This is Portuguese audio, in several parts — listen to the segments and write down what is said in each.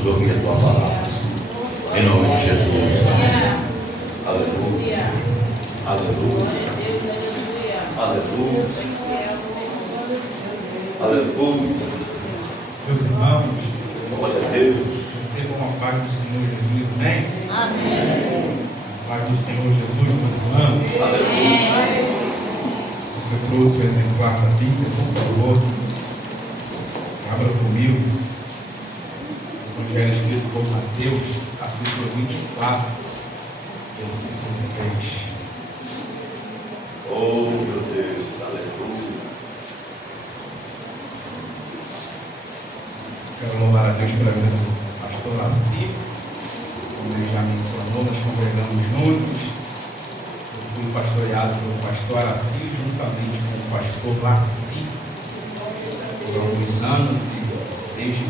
vamos ouvir a tua palavra. Em nome de Jesus. Amém. Aleluia. Aleluia. Aleluia. Aleluia. Meus irmãos, glória a Deus. Recebam a paz do Senhor Jesus. Amém? Amém. A paz do Senhor Jesus, meus irmãos. Aleluia. Se você trouxe o exemplar da Bíblia, por favor, abra comigo. Evangelho escrito por Mateus, capítulo 24, versículo 6. Oh, meu Deus. Aleluia. Quero louvar a Deus pela vida do pastor Laci. Como ele já mencionou, nós congregamos juntos. Eu fui pastoreado pelo pastor Araci, juntamente com o pastor Laci, por alguns anos, e desde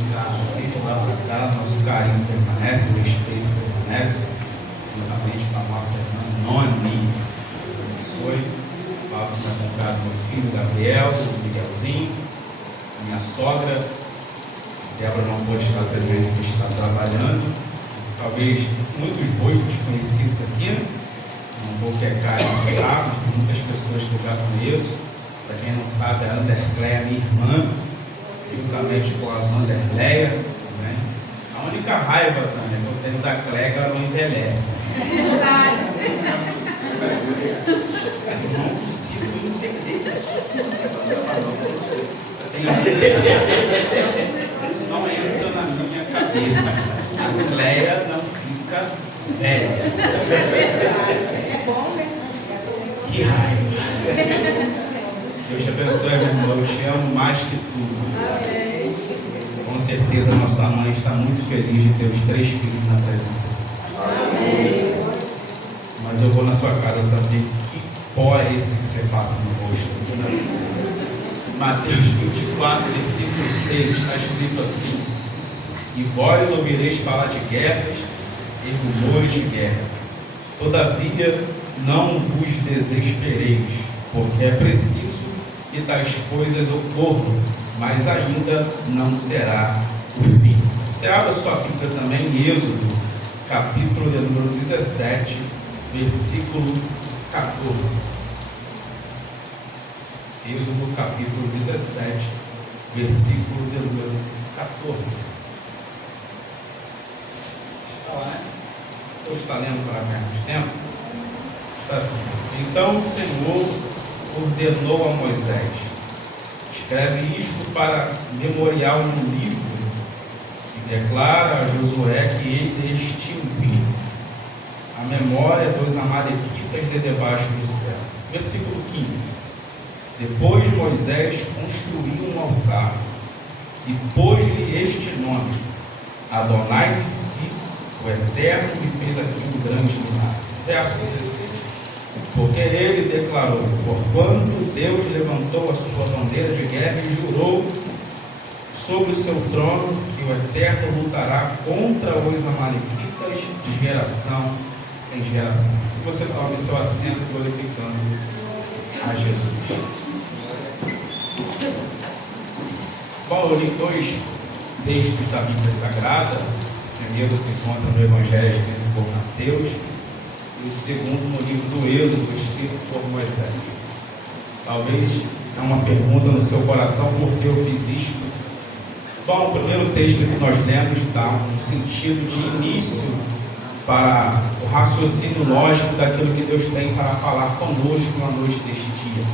lá para cá, nosso carinho permanece, o respeito permanece, juntamente com a nossa irmã Noni. Deus abençoe. Faço uma comprada do meu filho Gabriel, do Miguelzinho, minha sogra. Débora não pôde estar presente porque está trabalhando. Talvez muitos rostos conhecidos aqui, né? Não vou pecar esse lá, mas tem muitas pessoas que eu já conheço. Para quem não sabe, a Anderleia é minha irmã, juntamente com a Vanderleia. Né? A única raiva também que eu tenho da Cleia é que ela não envelhece. Eu não consigo entender isso. Isso não entra na minha cabeça. A Cleia não fica velha. Que raiva. Deus te abençoe, meu irmão. Eu te amo mais que tudo. Com certeza, nossa mãe está muito feliz de ter os 3 filhos na presença de Deus. Mas eu vou na sua casa saber que pó é esse que você passa no rosto. Não é possível. Mateus 24, versículo 6, está escrito assim: e vós ouvireis falar de guerras e rumores de guerra. Todavia, não vos desespereis, porque é preciso que tais coisas ocorram, mas ainda não será o fim. Você abre sua Bíblia também em Êxodo, capítulo de número 17, versículo 14. Êxodo capítulo 17, versículo de número 14. Está lá, né? Ou está lendo para menos tempo? Está assim: então o Senhor ordenou a Moisés: escreve isto para memorial no livro, e declara a Josué que ele extinguiu a memória dos amalequitas de debaixo do céu. Versículo 15. Depois Moisés construiu um altar e pôs-lhe este nome: Adonai Nissi, o Eterno que fez aqui um grande milagre. Verso 16. Porque ele declarou: porquanto Deus levantou a sua bandeira de guerra e jurou sobre o seu trono que o Eterno lutará contra os amalequitas de geração em geração. E você tome seu assento glorificando a Jesus. Bom, eu li 2 textos da Bíblia Sagrada. O primeiro se encontra no Evangelho escrito por Mateus, e o segundo no livro do Êxodo, escrito por Moisés. Talvez há uma pergunta no seu coração: por que eu fiz isto? Bom, o primeiro texto que nós lemos dá um sentido de início para o raciocínio lógico daquilo que Deus tem para falar conosco na noite deste dia.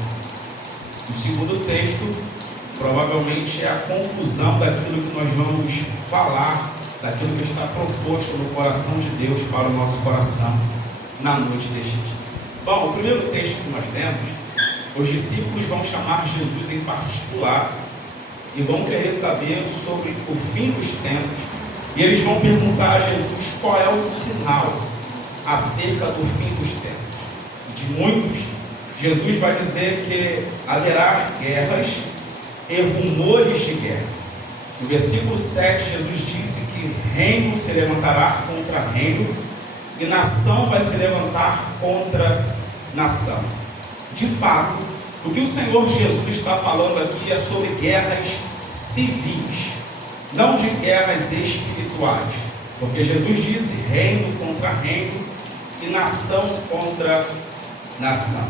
O segundo texto provavelmente é a conclusão daquilo que nós vamos falar, daquilo que está proposto no coração de Deus para o nosso coração na noite deste dia. Bom, o primeiro texto que nós lemos, os discípulos vão chamar Jesus em particular e vão querer saber sobre o fim dos tempos, e eles vão perguntar a Jesus qual é o sinal acerca do fim dos tempos. E de muitos, Jesus vai dizer que haverá guerras e rumores de guerra. No versículo 7, Jesus disse que reino se levantará contra reino e nação vai se levantar contra nação. De fato, o que o Senhor Jesus está falando aqui é sobre guerras civis. não de guerras espirituais, porque Jesus disse reino contra reino e nação contra nação.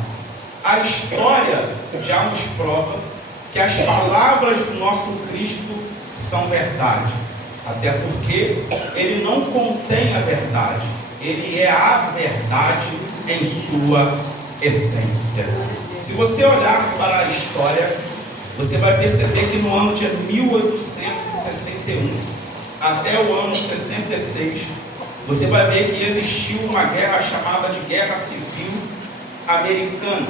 A história já nos prova que as palavras do nosso Cristo são verdade, até porque ele não contém a verdade, ele é a verdade em sua essência. Se você olhar para a história, você vai perceber que no ano de 1861 até o ano 66, você vai ver que existiu uma guerra chamada de Guerra Civil Americana.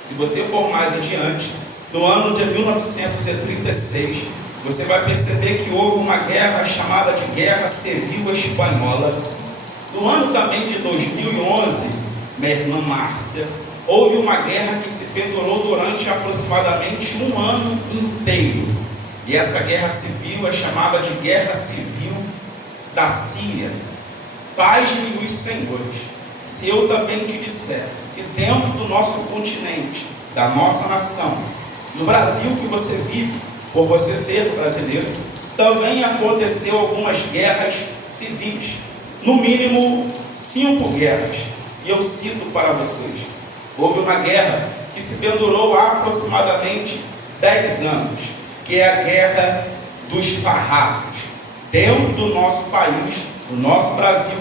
Se você for mais adiante, no ano de 1936, você vai perceber que houve uma guerra chamada de Guerra Civil Espanhola. No ano também de 2011, minha irmã Márcia, houve uma guerra que se perdurou durante aproximadamente um ano inteiro. E essa guerra civil é chamada de Guerra Civil da Síria. Paz-me os senhores, se eu também te disser que dentro do nosso continente, da nossa nação, no Brasil que você vive, por você ser brasileiro, também aconteceu algumas guerras civis, no mínimo 5 guerras, e eu cito para vocês. Houve uma guerra que se pendurou há aproximadamente 10 anos, que é a Guerra dos Farrapos. Dentro do nosso país, no nosso Brasil,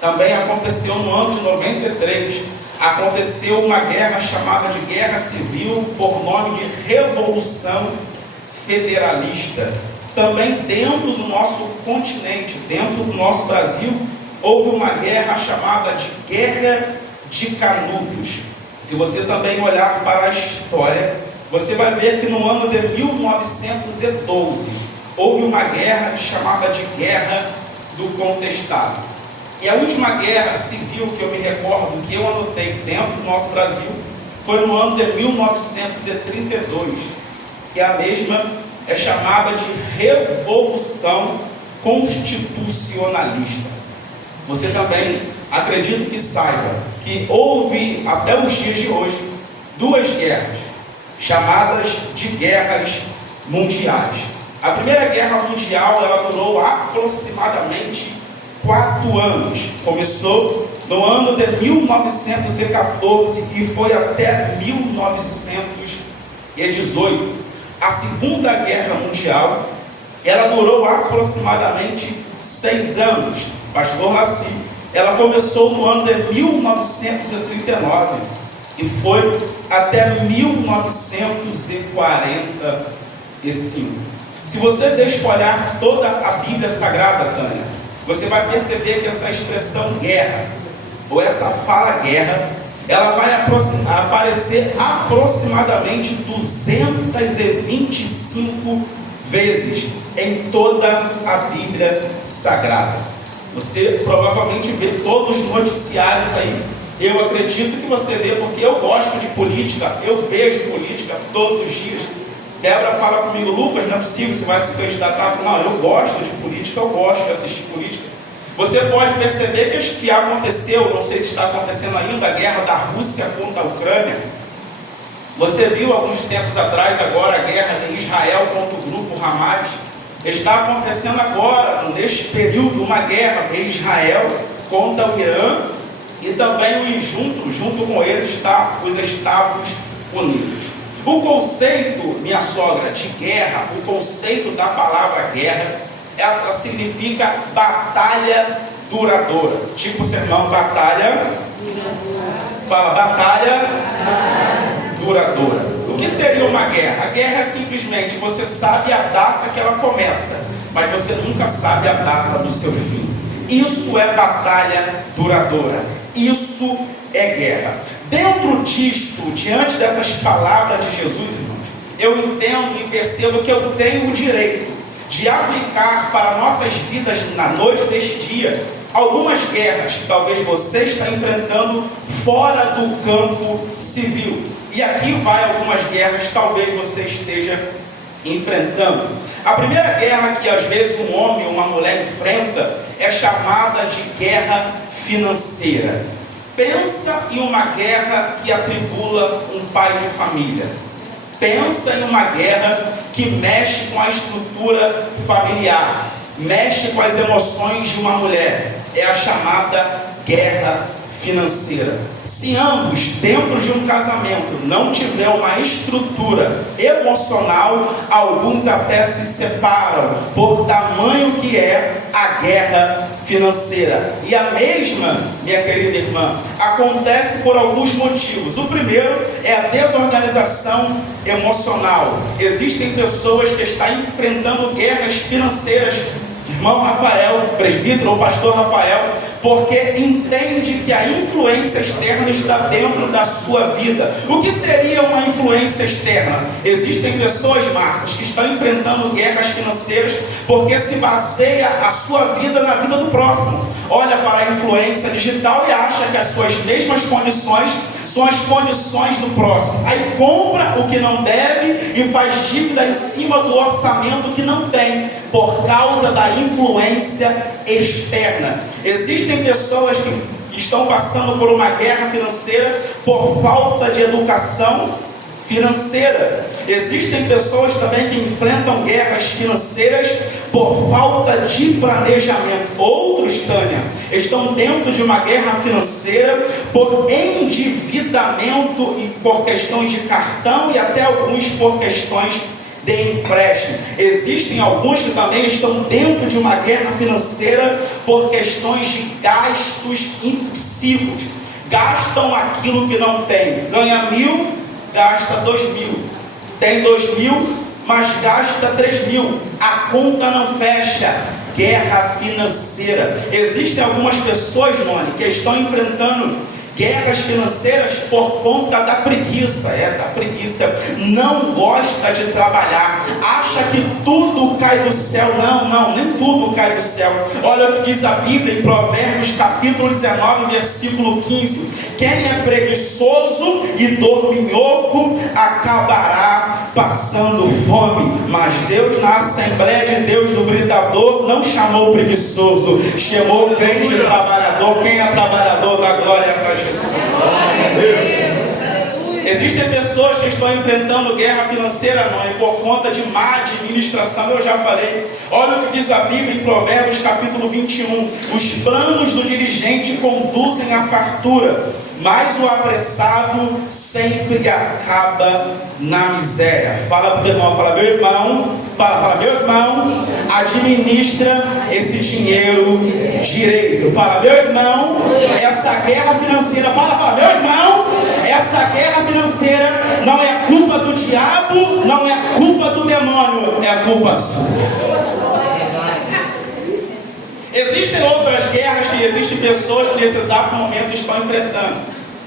também aconteceu no ano de 93, aconteceu uma guerra chamada de Guerra Civil, por nome de Revolução Federalista. Também dentro do nosso continente, dentro do nosso Brasil, houve uma guerra chamada de Guerra de Canudos. Se você também olhar para a história, você vai ver que no ano de 1912, houve uma guerra chamada de Guerra do Contestado. E a última guerra civil que eu me recordo, que eu anotei dentro do nosso Brasil, foi no ano de 1932, que a mesma é chamada de Revolução Constitucionalista. Você também, acredito que saiba, que houve até os dias de hoje 2 guerras, chamadas de guerras mundiais. A Primeira Guerra Mundial, ela durou aproximadamente 4 anos. Começou no ano de 1914 e foi até 1918. A Segunda Guerra Mundial, ela durou aproximadamente 6 anos. Pastor Laci, ela começou no ano de 1939 e foi até 1945. Se você desfolhar toda a Bíblia Sagrada, Tânia, você vai perceber que essa expressão guerra, ou essa fala guerra, ela vai aparecer aproximadamente 225 vezes em toda a Bíblia Sagrada. Você provavelmente vê todos os noticiários aí. Eu acredito que você vê, porque eu gosto de política, eu vejo política todos os dias. Débora fala comigo: Lucas, não é possível, você vai se candidatar. Eu falo: não, eu gosto de política, eu gosto de assistir política. Você pode perceber que aconteceu, não sei se está acontecendo ainda, a guerra da Rússia contra a Ucrânia. Você viu alguns tempos atrás agora a guerra de Israel contra o grupo Hamas. Está acontecendo agora, neste período, uma guerra de Israel contra o Irã, e também junto com eles está os Estados Unidos. O conceito, minha sogra, de guerra, o conceito da palavra guerra, ela significa batalha duradoura. Tipo sermão, batalha duradoura. Fala, batalha duradoura. O que seria uma guerra? A guerra é simplesmente, você sabe a data que ela começa, mas você nunca sabe a data do seu fim. Isso é batalha duradoura. Isso é guerra. Dentro disto, diante dessas palavras de Jesus, irmãos, eu entendo e percebo que eu tenho o direito de aplicar para nossas vidas na noite deste dia algumas guerras que talvez você está enfrentando fora do campo civil. E aqui vai algumas guerras que talvez você esteja enfrentando. A primeira guerra que às vezes um homem ou uma mulher enfrenta é chamada de guerra financeira. Pensa em uma guerra que atribula um pai de família. Pensa em uma guerra que mexe com a estrutura familiar, mexe com as emoções de uma mulher. É a chamada guerra financeira. Se ambos, dentro de um casamento, não tiver uma estrutura emocional, alguns até se separam, por tamanho que é a guerra financeira. E a mesma, minha querida irmã, acontece por alguns motivos. O primeiro é a desorganização emocional. Existem pessoas que estão enfrentando guerras financeiras, irmão Rafael, presbítero ou pastor Rafael, porque entende que a influência externa está dentro da sua vida. O que seria uma influência externa? Existem pessoas, Márcias, que estão enfrentando guerras financeiras porque se baseia a sua vida na vida do próximo. Olha para a influência digital e acha que as suas mesmas condições são as condições do próximo. Aí compra o que não deve e faz dívida em cima do orçamento que não tem, por causa da influência externa. Existem pessoas que estão passando por uma guerra financeira por falta de educação financeira. Existem pessoas também que enfrentam guerras financeiras por falta de planejamento. Outros, Tânia, estão dentro de uma guerra financeira por endividamento e por questões de cartão e até alguns por questões de empréstimo. Existem alguns que também estão dentro de uma guerra financeira por questões de gastos impulsivos. Gastam aquilo que não tem. Ganha 1.000, gasta 2.000. Tem 2.000, mas gasta 3.000. A conta não fecha. Guerra financeira. Existem algumas pessoas, Mone, que estão enfrentando guerras financeiras por conta da preguiça. Da preguiça. Não gosta de trabalhar. Acha que tudo cai do céu. Não, nem tudo cai do céu. Olha o que diz a Bíblia em Provérbios capítulo 19, versículo 15. Quem é preguiçoso e dorminhoco acabará passando fome. Mas Deus, na Assembleia de Deus do Britador, não chamou o preguiçoso, chamou o crente trabalhador. Quem é trabalhador, dá glória para Jesus. Existem pessoas que estão enfrentando guerra financeira, mãe, por conta de má administração. Eu já falei. Olha o que diz a Bíblia em Provérbios capítulo 21. Os planos do dirigente conduzem à fartura, mas o apressado sempre acaba na miséria. Fala para o teu irmão, fala, meu irmão, fala, meu irmão, administra esse dinheiro direito. Fala, meu irmão, essa guerra financeira, fala, meu irmão, essa guerra financeira não é culpa do diabo, não é culpa do demônio, é culpa sua. Existem outras guerras que existem pessoas que nesse exato momento estão enfrentando,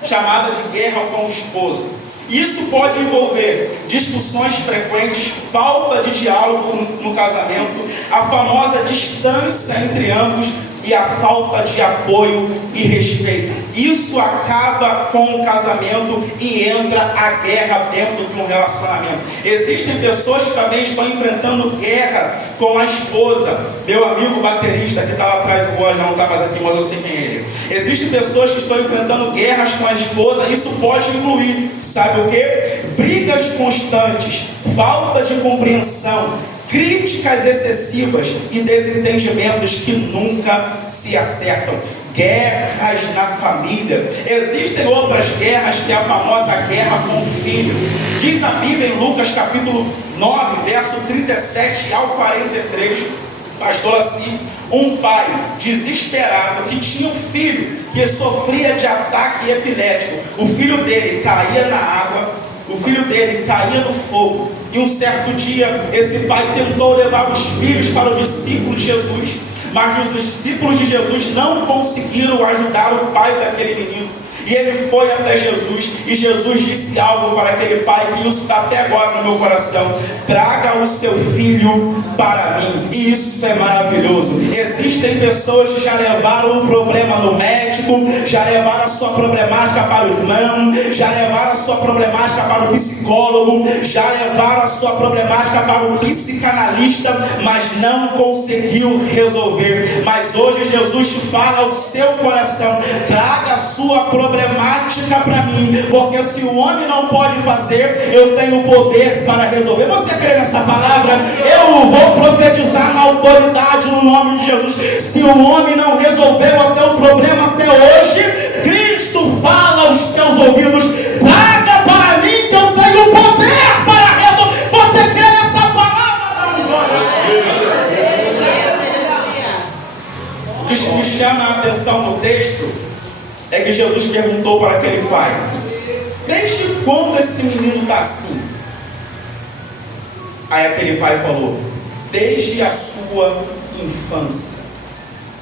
chamada de guerra com o esposo. Isso pode envolver discussões frequentes, falta de diálogo no casamento, a famosa distância entre ambos e a falta de apoio e respeito. Isso acaba com o casamento e entra a guerra dentro de um relacionamento. Existem pessoas que também estão enfrentando guerra com a esposa. Meu amigo baterista que está lá atrás, o Juan já não está mais aqui, mas eu sei quem é ele. Existem pessoas que estão enfrentando guerras com a esposa. Isso pode incluir, sabe o que? Brigas constantes, falta de compreensão, críticas excessivas e desentendimentos que nunca se acertam. Guerras na família. Existem outras guerras, que é a famosa guerra com o filho. Diz a Bíblia em Lucas capítulo 9, verso 37 ao 43, pastor assim, um pai desesperado que tinha um filho que sofria de ataque epilético. O filho dele caía na água, o filho dele caía no fogo. E um certo dia, esse pai tentou levar os filhos para o discípulo de Jesus, mas os discípulos de Jesus não conseguiram ajudar o pai daquele menino. E ele foi até Jesus, e Jesus disse algo para aquele pai, que isso está até agora no meu coração: traga o seu filho para mim. E isso é maravilhoso. Existem pessoas que já levaram um problema no médico, já levaram a sua problemática para o irmão, já levaram a sua problemática para o psicólogo, já levaram a sua problemática para o psicanalista, mas não conseguiu resolver. Mas hoje Jesus te fala ao seu coração: traga a sua problemática problemática para mim, porque se o homem não pode fazer, eu tenho poder para resolver. Você crê nessa palavra? Eu vou profetizar na autoridade no nome de Jesus. Se o homem não resolveu o teu problema até hoje, Cristo fala aos teus ouvidos: traga para mim que eu tenho poder para resolver. Você crê nessa palavra? Não, glória. O que me chama a atenção no texto é que Jesus perguntou para aquele pai: desde quando esse menino está assim? Aí aquele pai falou: desde a sua infância.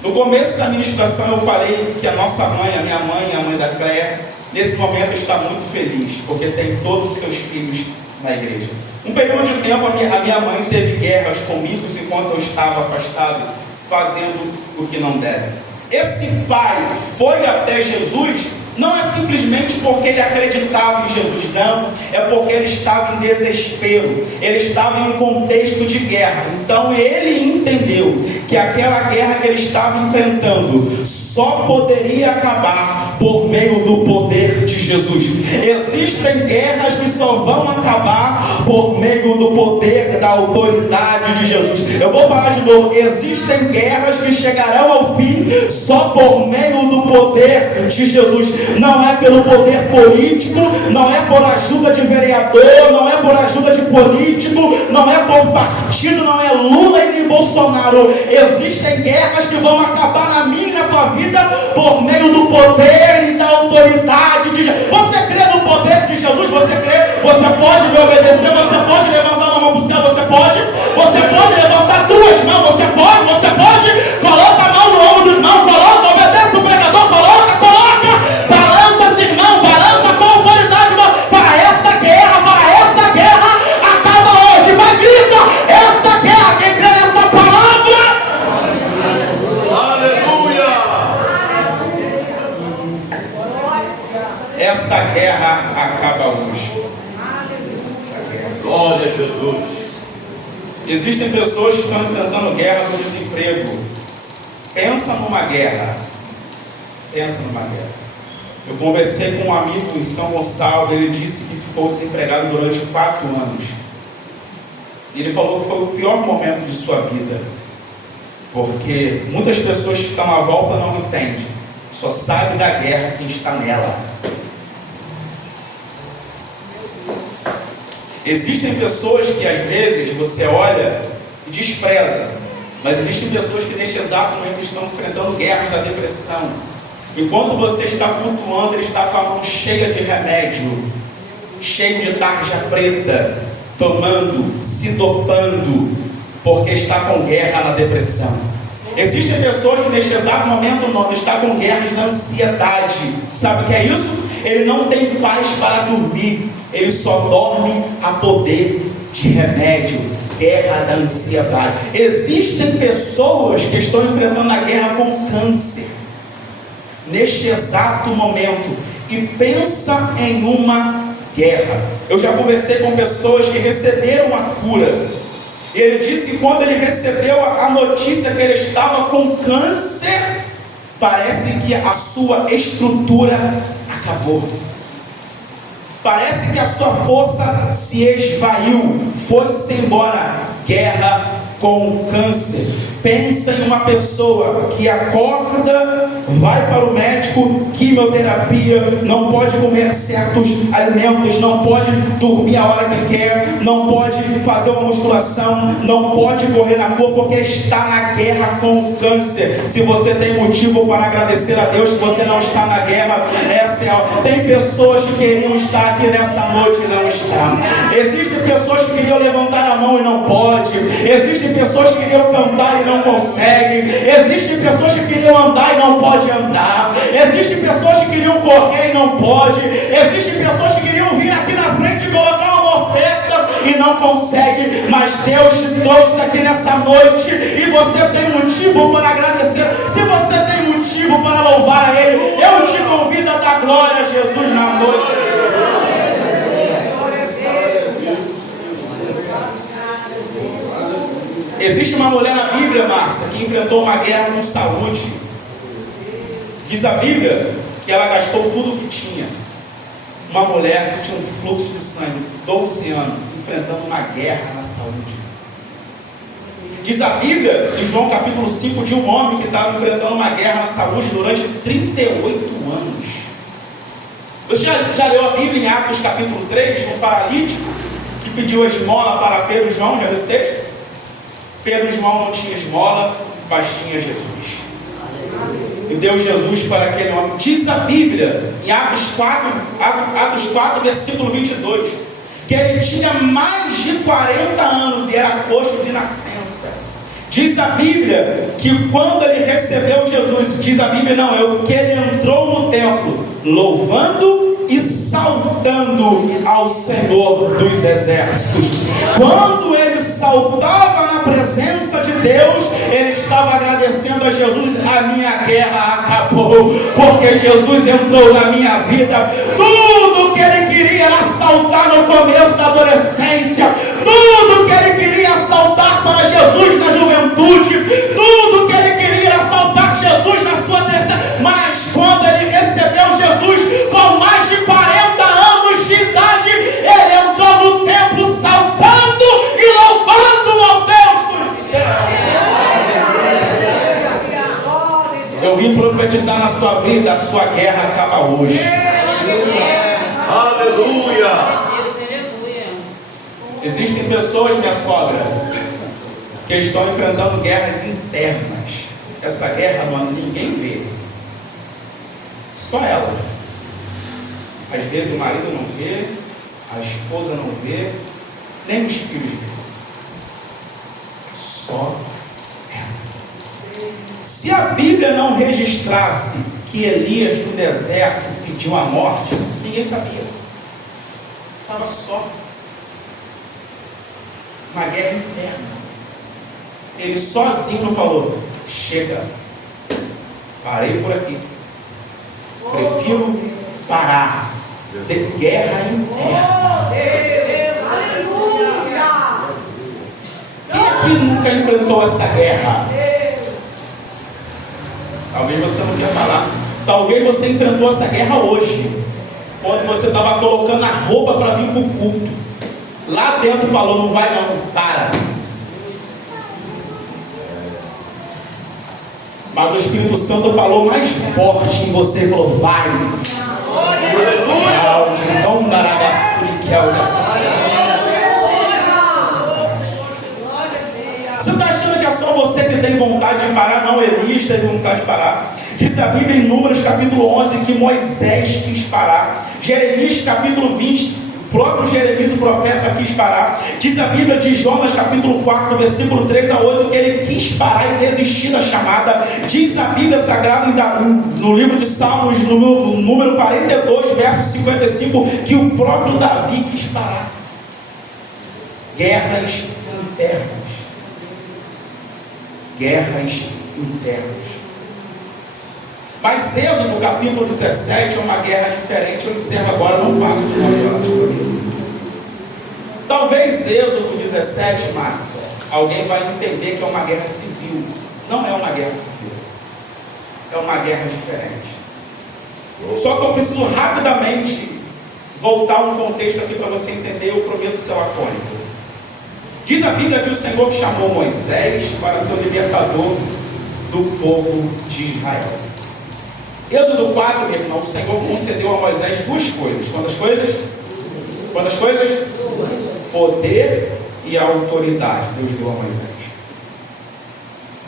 No começo da ministração eu falei que a nossa mãe, a minha mãe, a mãe da Cléia, nesse momento está muito feliz, porque tem todos os seus filhos na igreja. Um período de tempo a minha mãe teve guerras comigo enquanto eu estava afastado, fazendo o que não deve. Esse pai foi até Jesus, não é simplesmente porque ele acreditava em Jesus, não, é porque ele estava em desespero, ele estava em um contexto de guerra. Então ele entendeu que aquela guerra que ele estava enfrentando só poderia acabar por meio do poder de Jesus. Existem guerras que só vão acabar por meio do poder da autoridade de Jesus. Eu vou falar de novo: existem guerras que chegarão ao fim só por meio do poder de Jesus. Não é pelo poder político, não é por ajuda de vereador, não é por ajuda de político, não é por partido, não é Lula e nem Bolsonaro. Existem guerras que vão acabar na minha e na tua vida por meio do poder e da autoridade de Jesus. Você crê no poder de Jesus? Você crê? Você pode me obedecer? Você pode levantar uma mão para o céu? Você pode? Você pode levantar duas mãos? Você pode? Você pode? Coloca a mão no ombro do irmão, coloca, obedece o pregador, coloca. Balança esse irmão, balança com a autoridade. Fala: essa guerra acaba hoje. Vai, grita: essa guerra, quem crê nessa palavra? Aleluia! Essa guerra acaba hoje. Essa guerra. Glória a Jesus. Existem pessoas que estão enfrentando guerra do desemprego. Pensa numa guerra. Eu conversei com um amigo em São Gonçalo. Ele disse que ficou desempregado durante 4 anos. Ele falou que foi o pior momento de sua vida, porque muitas pessoas que estão à volta não entendem. Só sabe da guerra quem está nela. Existem pessoas que às vezes você olha e despreza, mas existem pessoas que neste exato momento estão enfrentando guerras da depressão. Enquanto você está cultuando, ele está com a mão cheia de remédio, cheio de tarja preta, tomando, se dopando, porque está com guerra na depressão. Existem pessoas que neste exato momento não estão com guerras na ansiedade. Sabe o que é isso? Ele não tem paz para dormir, ele só dorme a poder de remédio. Guerra da ansiedade. Existem pessoas que estão enfrentando a guerra com câncer neste exato momento e pensa em uma guerra. Eu já conversei com pessoas que receberam a cura. Ele disse que quando ele recebeu a notícia que ele estava com câncer, parece que a sua estrutura acabou. Parece que a sua força se esvaiu, foi-se embora. Guerra com câncer. Pensa em uma pessoa que acorda, vai para o médico, quimioterapia, não pode comer certos alimentos, não pode dormir a hora que quer, não pode fazer uma musculação, não pode correr na rua porque está na guerra com o câncer. Se você tem motivo para agradecer a Deus que você não está na guerra, essa é a... Tem pessoas que queriam estar aqui nessa noite e não estão. Existem pessoas que queriam levantar a mão e não pode. Existem pessoas que queriam cantar e não conseguem. Existem pessoas que queriam andar e não pode andar. Existem pessoas que queriam correr e não pode. Existem pessoas que queriam vir aqui na frente e colocar uma oferta e não consegue. Mas Deus te trouxe aqui nessa noite e você tem motivo para agradecer. Se você tem motivo para louvar a Ele, eu te convido a dar glória a Jesus na noite. Existe uma mulher na Bíblia, Márcia, que enfrentou uma guerra com saúde. Diz a Bíblia que ela gastou tudo o que tinha. Uma mulher que tinha um fluxo de sangue, 12 anos, enfrentando uma guerra na saúde. Diz a Bíblia, em João capítulo 5, de um homem que estava enfrentando uma guerra na saúde durante 38 anos. Você já leu a Bíblia em Atos capítulo 3, um paralítico que pediu a esmola para Pedro e João? Já viu esse texto? Pedro e João não tinham esmola, mas tinha Jesus. E deu Jesus para aquele homem. Diz a Bíblia, em Atos 4, versículo 22, que ele tinha mais de 40 anos e era coxo de nascença. Diz a Bíblia que quando ele recebeu Jesus, diz a Bíblia, que ele entrou no templo louvando e saltando ao Senhor dos exércitos. Quando ele saltava na presença de Deus, ele estava agradecendo a Jesus: a minha guerra acabou, porque Jesus entrou na minha vida. Tudo que ele queria era saltar no começo da adolescência, tudo que ele queria saltar para Jesus na juventude, tudo que ele queria era saltar Jesus na sua terceira. Mas quando ele recebeu Jesus com mais de 40 anos de idade, ele entrou no templo saltando e louvando ao Deus do céu. Eu vim profetizar na sua vida: a sua guerra acaba hoje. Aleluia! Existem pessoas, minha sogra, que estão enfrentando guerras internas. Essa guerra ninguém vê, só ela. Às vezes o marido não vê, a esposa não vê, nem os filhos vê, só ela. Se a Bíblia não registrasse que Elias no deserto pediu a morte, ninguém sabia. Estava só. Uma guerra interna. Ele sozinho falou: chega, parei por aqui, prefiro parar. De guerra interna. Quem aqui nunca enfrentou essa guerra? Talvez você não quer falar. Talvez você enfrentou essa guerra hoje, quando você estava colocando a roupa para vir para o culto. Lá dentro falou: não vai não, para. Mas o Espírito Santo falou mais forte em você e falou: vai. Não dará que é o Você está achando que é só você que tem vontade de parar? Não, Elias teve vontade de parar. Diz a Bíblia em Números capítulo 11 que Moisés quis parar. Jeremias capítulo 20, o próprio Jeremias, o profeta, quis parar. Diz a Bíblia de Jonas capítulo 4, versículo 3 a 8, que ele quis parar e desistir da chamada. Diz a Bíblia Sagrada no livro de Salmos, no número 42, verso 55, que o próprio Davi quis parar. Guerras internas. Guerras internas. Mas Êxodo capítulo 17 é uma guerra diferente. Eu encerro agora, não passo de 9 horas por aí. Talvez Êxodo 17, Márcia, alguém vai entender que é uma guerra civil. Não é uma guerra civil, é uma guerra diferente. Só que eu preciso rapidamente voltar um contexto aqui para você entender. Eu prometo ser lacônico. Diz a Bíblia que o Senhor chamou Moisés para ser o libertador do povo de Israel. Êxodo 4, meu irmão, o Senhor concedeu a Moisés duas coisas. Quantas coisas? Quantas coisas? Poder e autoridade. Deus deu a Moisés.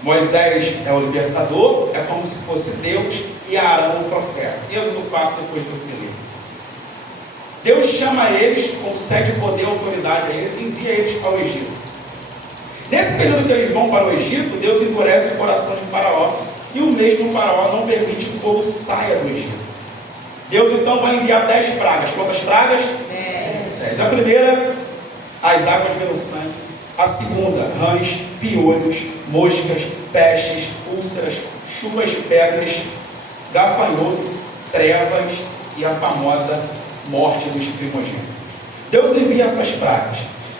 Moisés é o libertador, é como se fosse Deus, e Arão o profeta. Êxodo 4, depois você lê. Deus chama eles, concede poder e autoridade a eles e envia eles ao Egito. Nesse período que eles vão para o Egito, Deus endurece o coração de Faraó, e o mesmo Faraó não permite que o povo saia do Egito. Deus então vai enviar 10 pragas. Quantas pragas? 10. A primeira, as águas viram sangue. A segunda, rãs, piolhos, moscas, pestes, úlceras, chuvas de pedras, gafanhoto, trevas e a famosa morte dos primogênitos. Deus envia essas pragas.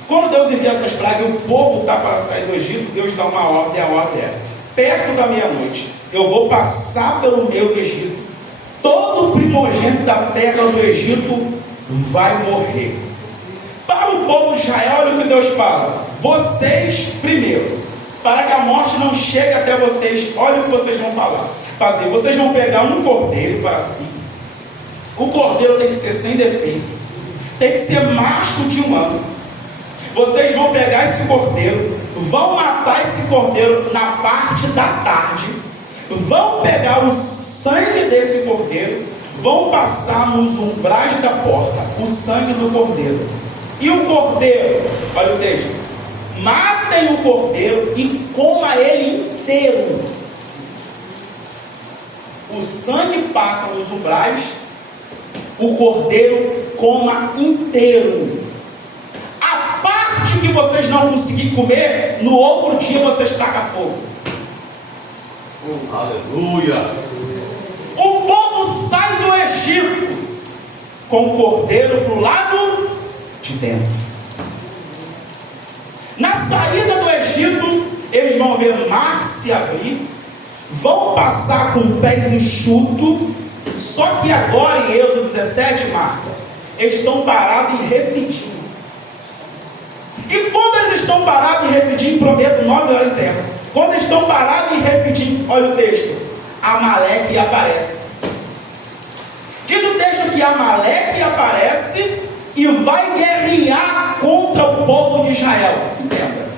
Quando Deus envia essas pragas, o povo está para sair do Egito. Deus dá uma ordem. A ordem é: perto da meia-noite, eu vou passar pelo meio do Egito. Todo primogênito da terra do Egito vai morrer. Para o povo de Israel, olha o que Deus fala: vocês primeiro, para que a morte não chegue até vocês, olha o que vocês vão fazer. Vocês vão pegar um cordeiro para si. O cordeiro tem que ser sem defeito, tem que ser macho de um ano. Vocês vão pegar esse cordeiro, vão matar esse cordeiro na parte da tarde, vão pegar o sangue desse cordeiro, vão passar nos umbrais da porta, o sangue do cordeiro. E o cordeiro, olha o texto: matem o cordeiro e coma ele inteiro. O sangue passa nos umbrais, o cordeiro coma inteiro. A parte que vocês não conseguirem comer, no outro dia vocês tacam fogo. Aleluia! O povo sai do Egito com o cordeiro para o lado de dentro. Na saída do Egito, eles vão ver o mar se abrir, vão passar com pés enxutos. Só que agora em Êxodo 17, Márcia, estão parados em Refidim. E quando eles estão parados em Refidim, prometo 9 horas em terra. Quando eles estão parados em Refidim, olha o texto: Amaleque aparece. Diz o texto que Amaleque aparece e vai guerrear contra o povo de Israel. Entenda,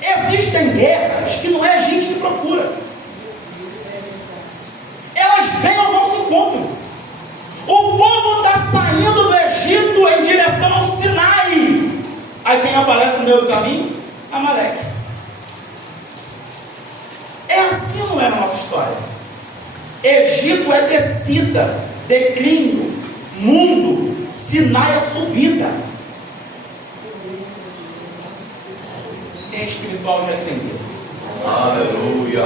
existem guerras que não é a gente que procura, elas vêm ao nosso encontro. O povo está saindo do Egito em direção ao Sinai. Aí quem aparece no meio do caminho? Amaleque. É assim ou não é na nossa história? Egito é descida, declínio, mundo. Sinai é subida. Quem é espiritual já entendeu. Aleluia!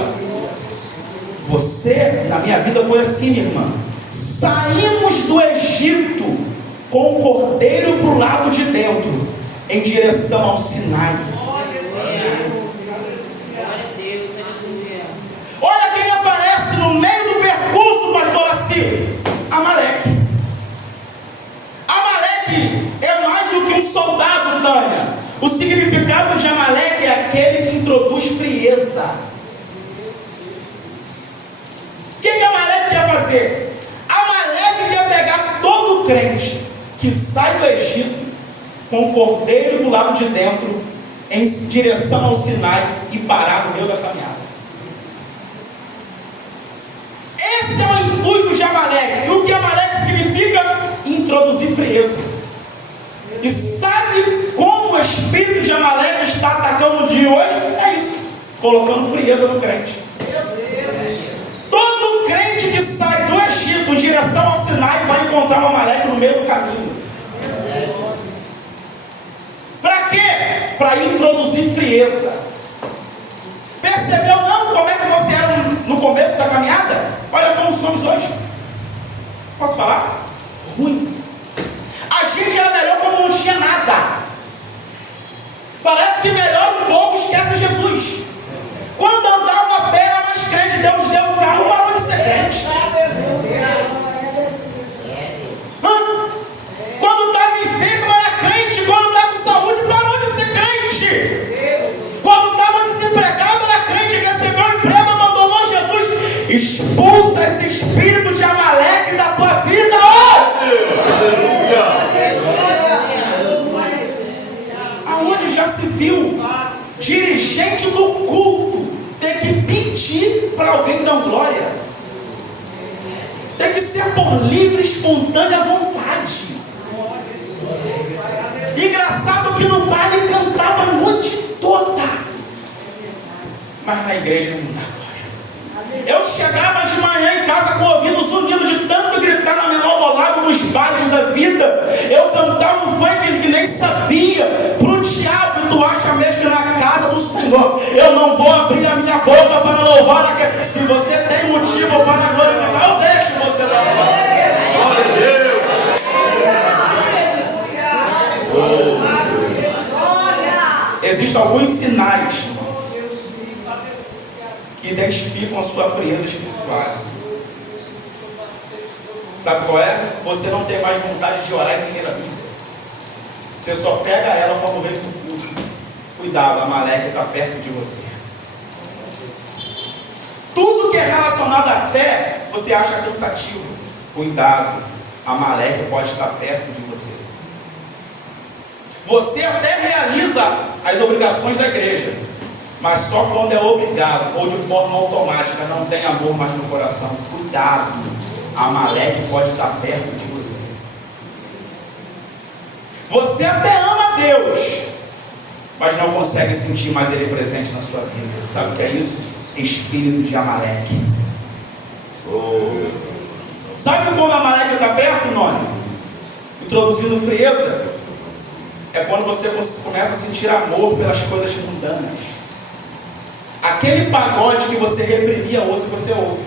Você, na minha vida, foi assim, minha irmã. Saímos do Egito com o cordeiro para o lado de dentro, em direção ao Sinai. Olha quem aparece no meio do percurso, pastor Assis: Amaleque. Amaleque é mais do que um soldado, Tânia. O significado de Amaleque é aquele que introduz frieza. O que Amaleque quer fazer? Amaleque quer pegar todo crente que sai do Egito com o cordeiro do lado de dentro, em direção ao Sinai, e parar no meio da caminhada. Esse é o intuito de Amaleque. E o que Amaleque significa? Introduzir frieza. E sabe como o espírito de Amaleque está atacando o dia de hoje? É isso: colocando frieza no crente. Todo crente que sai do Egito em direção ao Sinai vai encontrar o Amaleque no meio do caminho. Para quê? Para introduzir frieza. Percebeu não como é que você era no começo da caminhada? Olha como somos hoje. Posso falar? Ruim. A gente era melhor quando não tinha nada. Parece que melhora um pouco, esquece Jesus. Quando andava a pé era mais crente, Deus deu o carro, parou de ser crente. Quando estava enfermo era crente, quando estava com saúde parou de ser crente. Quando estava desempregado era crente, recebeu um emprego, abandonou Jesus. Expulsa esse espírito de Amaleque da tua vida hoje. Aonde já se viu dirigente do culto ter que pedir para alguém dar glória? Tem que ser por livre, espontânea vontade. Engraçado que no baile cantava a noite toda, mas na igreja não dá glória. Eu chegava de manhã em casa com ouvidos unidos de tanto gritar na menor bolada nos bailes da vida. Eu cantava um funk que nem sabia pro diabo. E tu acha mesmo que na casa do Senhor eu não vou abrir a minha boca para louvar aquele? Se você tem motivo para glorificar, eu deixo você dar glória. Glória a Deus! Existem alguns sinais que identificam a sua frieza espiritual. Sabe qual é? Você não tem mais vontade de orar e ler a Bíblia. Você só pega ela quando vem pro culto. Cuidado, Amaleque está perto de você. Tudo que é relacionado à fé, você acha cansativo. Cuidado, Amaleque pode estar perto de você. Você até realiza as obrigações da igreja, mas só quando é obrigado ou de forma automática, não tem amor mais no coração. Cuidado, Amaleque pode estar perto de você. Você até ama Deus, mas não consegue sentir mais Ele presente na sua vida. Sabe o que é isso? Espírito de Amaleque. Sabe quando Amaleque está perto, Noni? Introduzindo frieza. É quando você começa a sentir amor pelas coisas mundanas. Aquele pagode que você reprimia, hoje você ouve.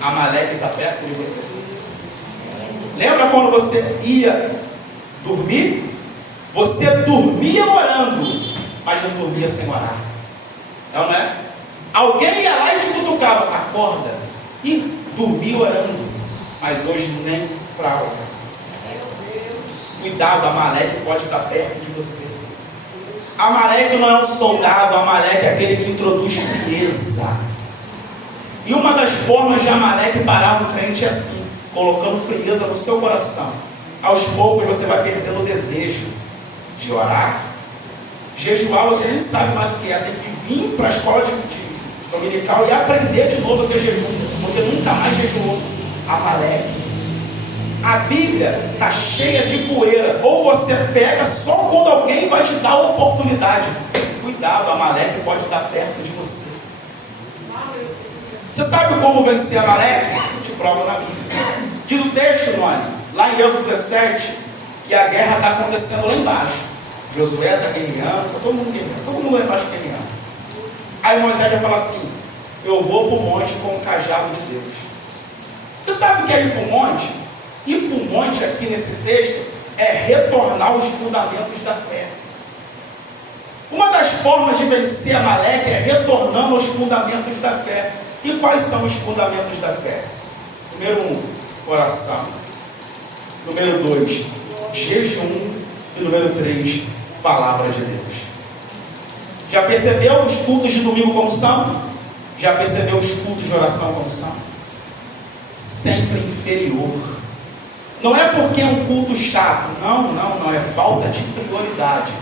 Amaleque está perto de você. Lembra quando você ia dormir? Você dormia orando, mas não dormia sem orar. Não é? Alguém ia lá e te cutucava. Acorda. E dormia orando. Mas hoje nem para orar. Cuidado, Amaleque pode estar perto de você. Amaleque não é um soldado, Amaleque é aquele que introduz frieza. E uma das formas de Amaleque parar um crente é assim, colocando frieza no seu coração. Aos poucos você vai perdendo o desejo de orar. Jejuar você nem sabe mais o que é. Tem que vir para a escola de dominical e aprender de novo a ter jejum, porque nunca mais jejuou. Amaleque. A Bíblia está cheia de poeira. Ou você pega só quando alguém vai te dar a oportunidade. Cuidado, Amaleque pode estar perto de você. Você sabe como vencer Amaleque? Te provo na Bíblia. Diz o texto, lá em Êxodo 17, que a guerra está acontecendo lá embaixo. Josué está guerreando, está todo mundo lá embaixo guerreando. Aí Moisés vai falar assim: eu vou para o monte com o cajado de Deus. Você sabe o que é ir para o monte? Ir para o monte aqui nesse texto é retornar aos fundamentos da fé. Uma das formas de vencer Amaleque é retornando aos fundamentos da fé. E quais são os fundamentos da fé? Número 1, oração. Número 2, jejum. E número 3, palavra de Deus. Já percebeu os cultos de domingo como são? Já percebeu os cultos de oração como são? Sempre inferior. Não é porque é um culto chato. Não. É falta de prioridade.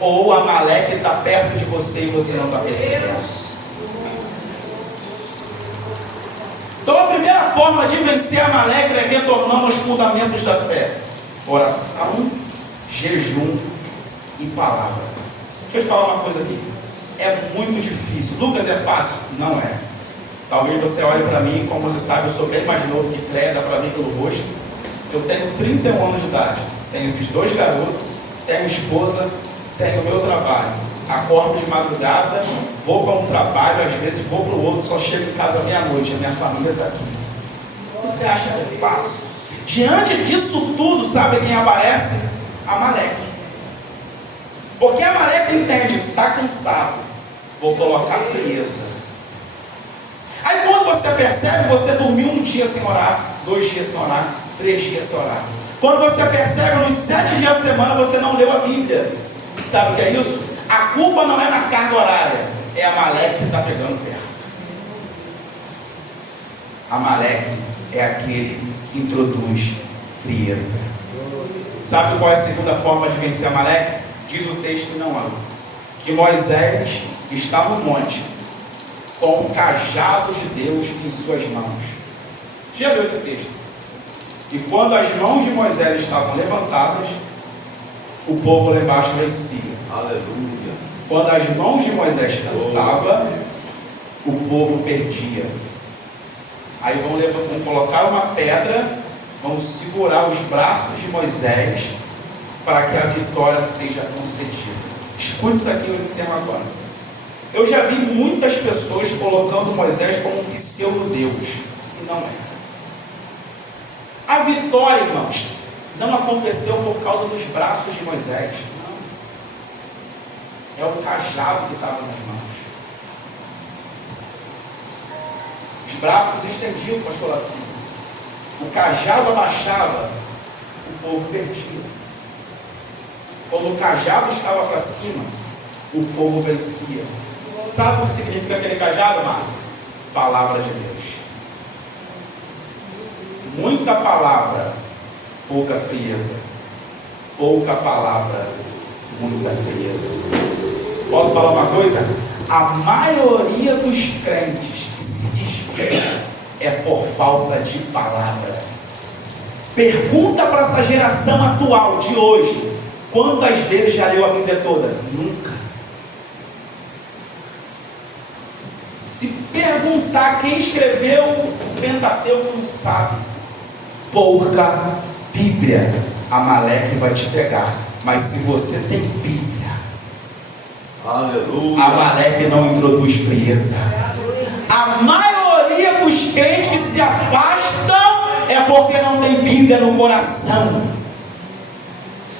Ou Amaleque está perto de você e você não está percebendo. Então a primeira forma de vencer Amaleque é retornando aos fundamentos da fé. Oração, jejum e palavra. Deixa eu te falar uma coisa aqui. É muito difícil. Lucas, é fácil? Não é. Talvez você olhe para mim, como você sabe, eu sou bem mais novo que Cléia, dá para ver pelo rosto. Eu tenho 31 anos de idade. Tenho esses 2 garotos, tenho esposa, tenho o meu trabalho. Acordo de madrugada, vou para um trabalho, às vezes vou para o outro, só chego em casa meia-noite, a minha família está aqui. Você acha que é fácil? Diante disso tudo, sabe quem aparece? Amaleque. Porque Amaleque entende, está cansado, vou colocar frieza. Aí quando você percebe, você dormiu um dia sem orar, 2 dias sem orar, 3 dias sem orar. Quando você percebe, nos 7 dias da semana você não leu a Bíblia. Sabe o que é isso? A culpa não é na carga horária, é Amaleque que está pegando perto. Amaleque é aquele que introduz frieza. Sabe qual é a segunda forma de vencer Amaleque? Diz o texto que Moisés está no monte com o cajado de Deus em suas mãos. Já leu esse texto? E quando as mãos de Moisés estavam levantadas, o povo lá embaixo vencia. Aleluia. Quando as mãos de Moisés cansavam, o povo perdia. Aí vão colocar uma pedra, vão segurar os braços de Moisés para que a vitória seja concedida. Escute isso aqui, eu ensino agora. Eu já vi muitas pessoas colocando Moisés como um pseudo-deus, e não é. A vitória, irmãos, não aconteceu por causa dos braços de Moisés. Não. É o cajado que estava nas mãos. Os braços estendiam, pastor, assim. o cajado abaixava, o povo perdia. Quando o cajado estava para cima, o povo vencia. Sabe o que significa aquele cajado, Márcia? Palavra de Deus. Muita palavra, pouca frieza. Pouca palavra, muita frieza. Posso falar uma coisa? A maioria dos crentes que se desviam é por falta de palavra. Pergunta para essa geração atual de hoje: quantas vezes já leu a Bíblia toda? Nunca. Se perguntar quem escreveu o Pentateuco, não sabe. Pouca Bíblia. Amaleque vai te pegar. Mas se você tem Bíblia, aleluia, Amaleque não introduz frieza. A maioria dos crentes que se afastam é porque não tem Bíblia no coração.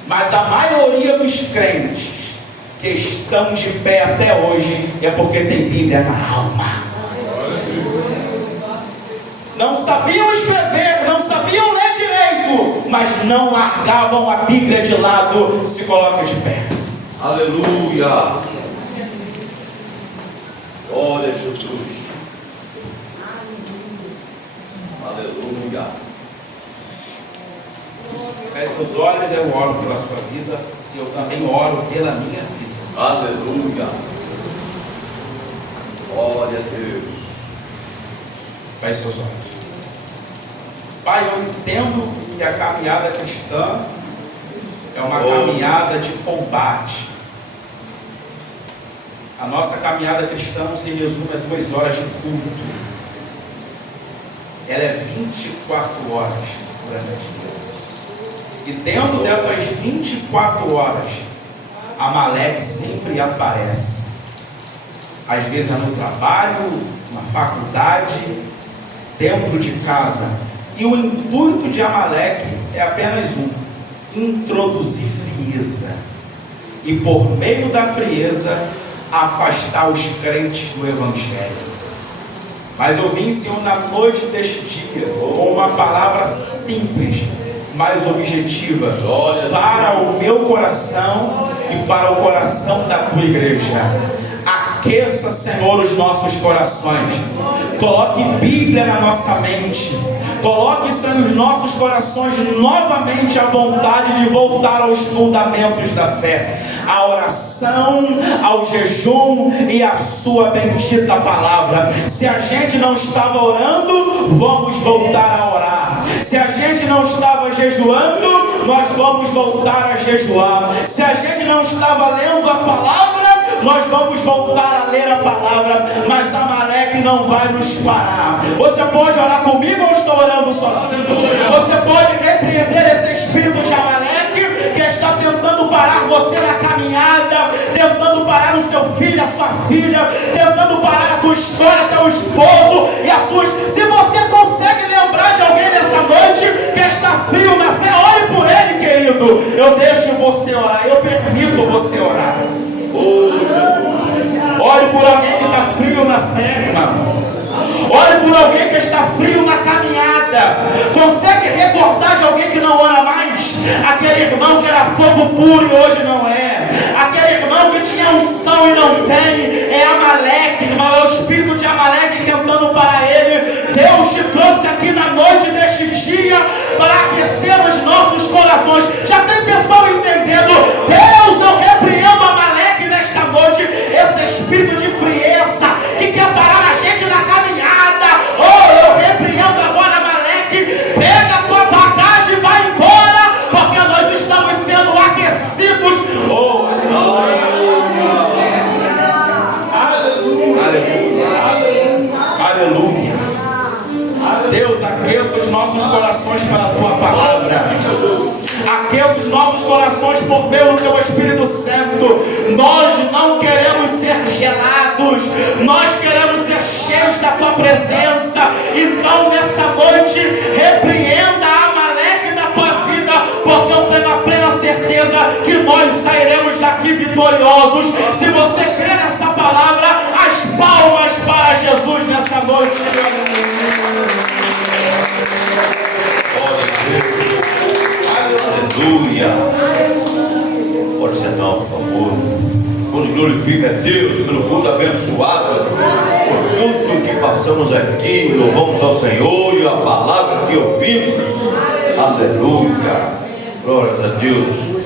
Mas a maioria dos crentes que estão de pé até hoje é porque tem Bíblia na alma. Não sabiam escrever, não sabiam ler direito, mas não largavam a Bíblia de lado. Se coloca de pé. aleluia, glória a Jesus, aleluia. Feche seus olhos, eu oro pela sua vida e eu também oro pela minha vida. Aleluia, glória a Deus. Feche seus olhos. Pai, eu entendo que a caminhada cristã é uma caminhada de combate. A nossa caminhada cristã não se resume a 2 horas de culto. Ela é 24 horas durante o dia. E dentro dessas 24 horas, Amaleque sempre aparece. Às vezes é no trabalho, na faculdade, dentro de casa. E o intuito de Amaleque é apenas um: introduzir frieza. E por meio da frieza, afastar os crentes do Evangelho. Mas eu vim, Senhor, na noite deste dia, com uma palavra simples, mas objetiva, para o meu coração e para o coração da tua igreja. Aqueça, Senhor, os nossos corações. Coloque Bíblia na nossa mente. Coloque, Senhor, nos nossos corações novamente a vontade de voltar aos fundamentos da fé. A oração, ao jejum e a sua bendita palavra. Se a gente não estava orando, vamos voltar a orar. Se a gente não estava jejuando, nós vamos voltar a jejuar. Se a gente não estava lendo a palavra, nós vamos voltar a ler a palavra. Mas Amaleque não vai nos parar. Você pode orar comigo ou estou orando sozinho? Você pode repreender esse espírito de Amaleque que está tentando parar você na caminhada, tentando parar o seu filho, a sua filha, tentando parar a tua história, teu esposo e a tua... Se você consegue lembrar de alguém nessa noite que está frio na fé, ore por ele, querido. Eu deixo você orar, eu permito você orar. Ore por alguém que está frio na fé, irmão. Ore por alguém que está frio na caminhada. Consegue recordar de alguém que não ora mais? Aquele irmão que era fogo puro e hoje não é. Aquele irmão que tinha unção e não tem. É Amaleque, irmão. É o espírito de Amaleque tentando para ele. Deus te trouxe aqui na noite deste dia para aquecer os nossos corações. Já tem pessoa entendendo? Deus, eu repreendo Amaleque nesta noite. Esse espírito de frieza que quer parar a gente na caminhada. Oh, eu repreendo agora, Amaleque. Pega a tua bagagem e vai embora, porque nós estamos sendo aquecidos. Oh, aleluia. Aleluia. Deus, aqueça os nossos corações pela tua palavra. Aqueça os nossos corações por meio do teu Espírito Santo. Nós não queremos ser gelados, nós queremos ser cheios da tua presença. Então nessa noite repreenda a Amaleque da tua vida, porque eu tenho a plena certeza que nós sairemos daqui vitoriosos. Se você crê nessa palavra, as palmas para Jesus nessa noite. Deus pelo culto abençoado, por tudo que passamos aqui. Louvamos ao Senhor e a palavra que ouvimos. Aleluia. Glória a Deus.